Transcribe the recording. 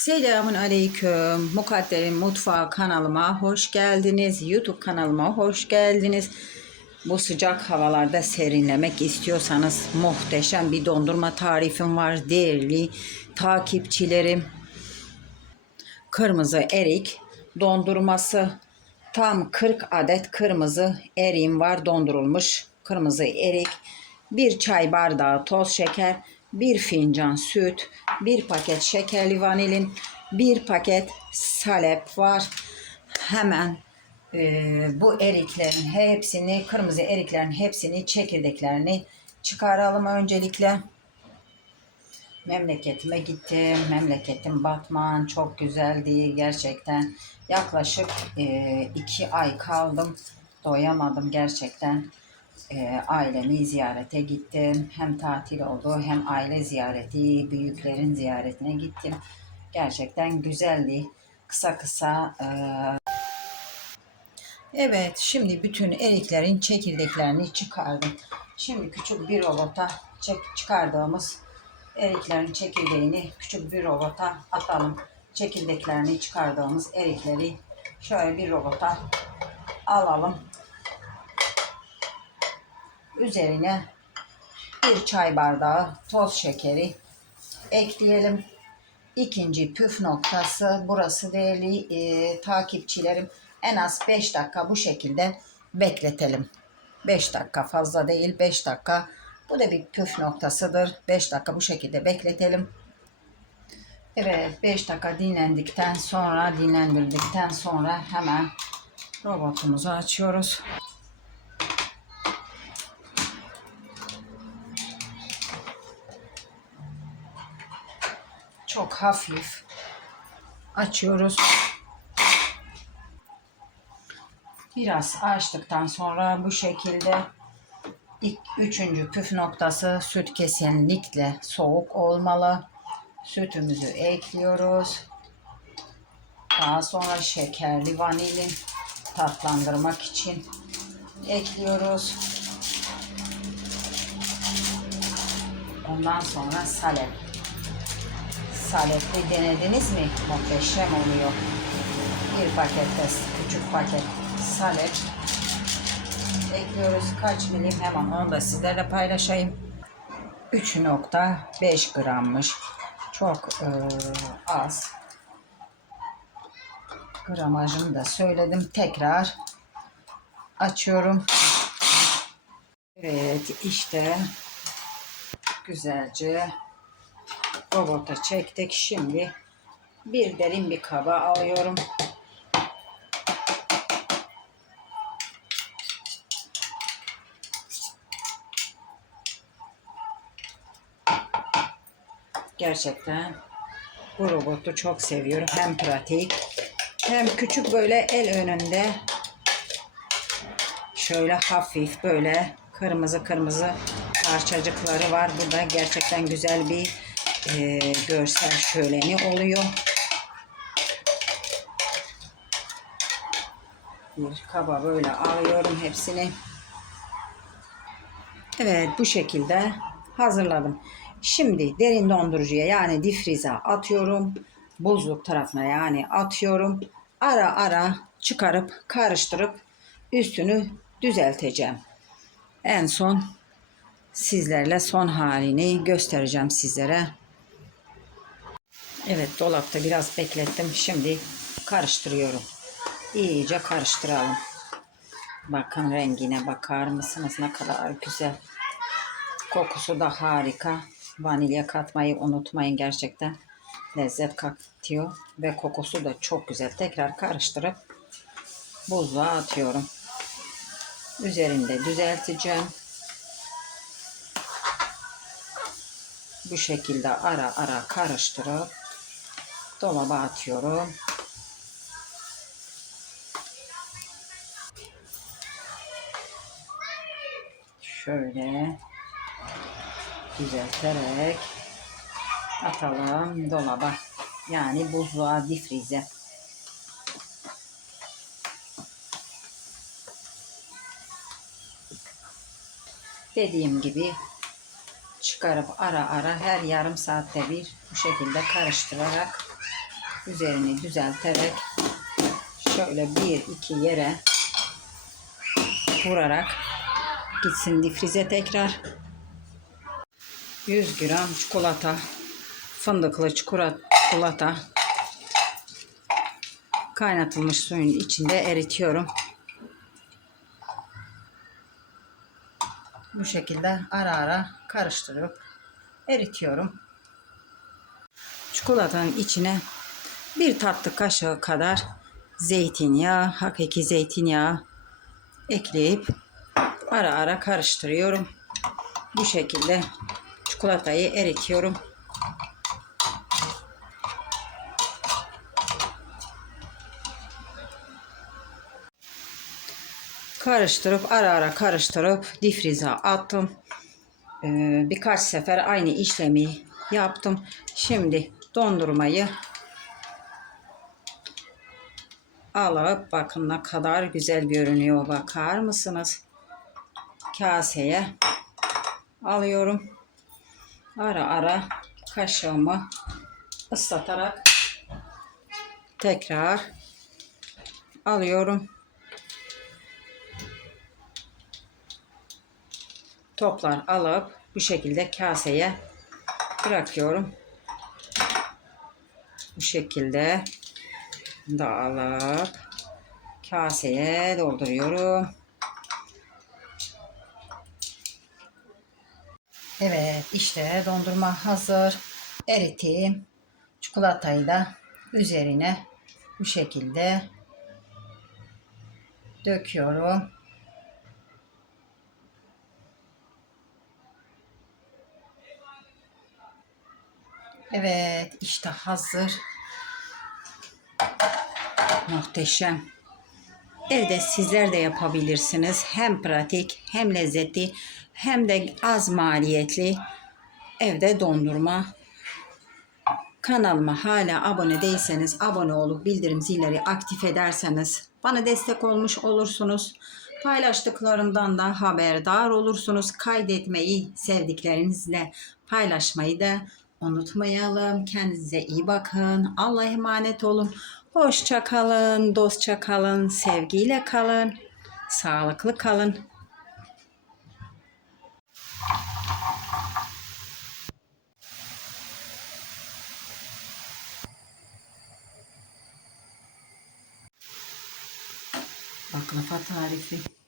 Selamun Aleyküm. Mukadder'in Mutfağı kanalıma hoş geldiniz. YouTube kanalıma hoş geldiniz. Bu sıcak havalarda serinlemek istiyorsanız muhteşem bir dondurma tarifim var. Değerli takipçilerim. Kırmızı erik dondurması. Tam 40 adet kırmızı eriğim var dondurulmuş. Kırmızı erik. Bir çay bardağı toz şeker, bir fincan süt, bir paket şekerli vanilin, bir paket salep var. Hemen e, bu eriklerin hepsini, kırmızı eriklerin hepsini, çekirdeklerini çıkaralım öncelikle. Memleketime gittim. Memleketim Batman. Çok güzeldi gerçekten. Yaklaşık e, iki ay kaldım. Doyamadım gerçekten. E, ailemi ziyarete gittim. Hem tatil oldu hem aile ziyareti, büyüklerin ziyaretine gittim. Gerçekten güzeldi. Kısa kısa e, Evet, şimdi bütün eriklerin çekirdeklerini çıkardım. Şimdi küçük bir robota çek- çıkardığımız eriklerin çekirdeğini küçük bir robota atalım. Çekirdeklerini çıkardığımız erikleri şöyle bir robota alalım. Üzerine bir çay bardağı toz şekeri ekleyelim. İkinci püf noktası burası değerli e, takipçilerim. En az 5 dakika bu şekilde bekletelim. 5 dakika fazla değil 5 dakika. Bu da bir püf noktasıdır. 5 dakika bu şekilde bekletelim. Evet 5 dakika dinlendikten sonra dinlendirdikten sonra hemen robotumuzu açıyoruz. Hafif açıyoruz. Biraz açtıktan sonra bu şekilde ilk üçüncü püf noktası süt kesinlikle soğuk olmalı. Sütümüzü ekliyoruz. Daha sonra şekerli vanilin tatlandırmak için ekliyoruz. Ondan sonra salep. Salepli denediniz mi? Muhteşem oluyor. Bir pakette küçük paket salep ekliyoruz. Kaç milim hemen onu da sizlerle paylaşayım. 3.5 grammış. Çok e, az. Gramajını da söyledim. Tekrar açıyorum. Evet işte güzelce robota çektik. Şimdi bir derin bir kaba alıyorum. Gerçekten bu robotu çok seviyorum. Hem pratik hem küçük böyle el önünde şöyle hafif böyle kırmızı kırmızı parçacıkları var. Bu da gerçekten güzel bir e, görsel şöleni oluyor. Bir kaba böyle alıyorum hepsini. Evet bu şekilde hazırladım. Şimdi derin dondurucuya yani difrize atıyorum. Buzluk tarafına yani atıyorum. Ara ara çıkarıp karıştırıp üstünü düzelteceğim. En son sizlerle son halini göstereceğim sizlere. Evet dolapta biraz beklettim. Şimdi karıştırıyorum. İyice karıştıralım. Bakın rengine bakar mısınız? Ne kadar güzel. Kokusu da harika. Vanilya katmayı unutmayın gerçekten. Lezzet katıyor ve kokusu da çok güzel. Tekrar karıştırıp buzluğa atıyorum. Üzerinde düzelteceğim. Bu şekilde ara ara karıştırıp dolaba atıyorum. Şöyle düzelterek atalım dolaba. Yani buzluğa difrize. Dediğim gibi çıkarıp ara ara her yarım saatte bir bu şekilde karıştırarak Üzerini düzelterek şöyle bir iki yere vurarak gitsin difrize tekrar. 100 gram çikolata, fındıklı çikolata, kaynatılmış suyun içinde eritiyorum. Bu şekilde ara ara karıştırıp eritiyorum. Çikolatanın içine bir tatlı kaşığı kadar zeytinyağı, hakiki zeytinyağı ekleyip ara ara karıştırıyorum. Bu şekilde çikolatayı eritiyorum. Karıştırıp ara ara karıştırıp difrize attım. Ee, birkaç sefer aynı işlemi yaptım. Şimdi dondurmayı alıp bakın ne kadar güzel görünüyor bakar mısınız? Kaseye alıyorum. Ara ara kaşığımı ıslatarak tekrar alıyorum. Toplar alıp bu şekilde kaseye bırakıyorum. Bu şekilde da alıp kaseye dolduruyorum. Evet işte dondurma hazır. Eriteyim. Çikolatayı da üzerine bu şekilde döküyorum. Evet işte hazır. Muhteşem. Evde sizler de yapabilirsiniz. Hem pratik hem lezzetli hem de az maliyetli evde dondurma. Kanalıma hala abone değilseniz abone olup bildirim zilleri aktif ederseniz bana destek olmuş olursunuz. Paylaştıklarımdan da haberdar olursunuz. Kaydetmeyi, sevdiklerinizle paylaşmayı da unutmayalım. Kendinize iyi bakın. Allah'a emanet olun. Hoşça kalın, dostça kalın, sevgiyle kalın, sağlıklı kalın. Baklava tarifi.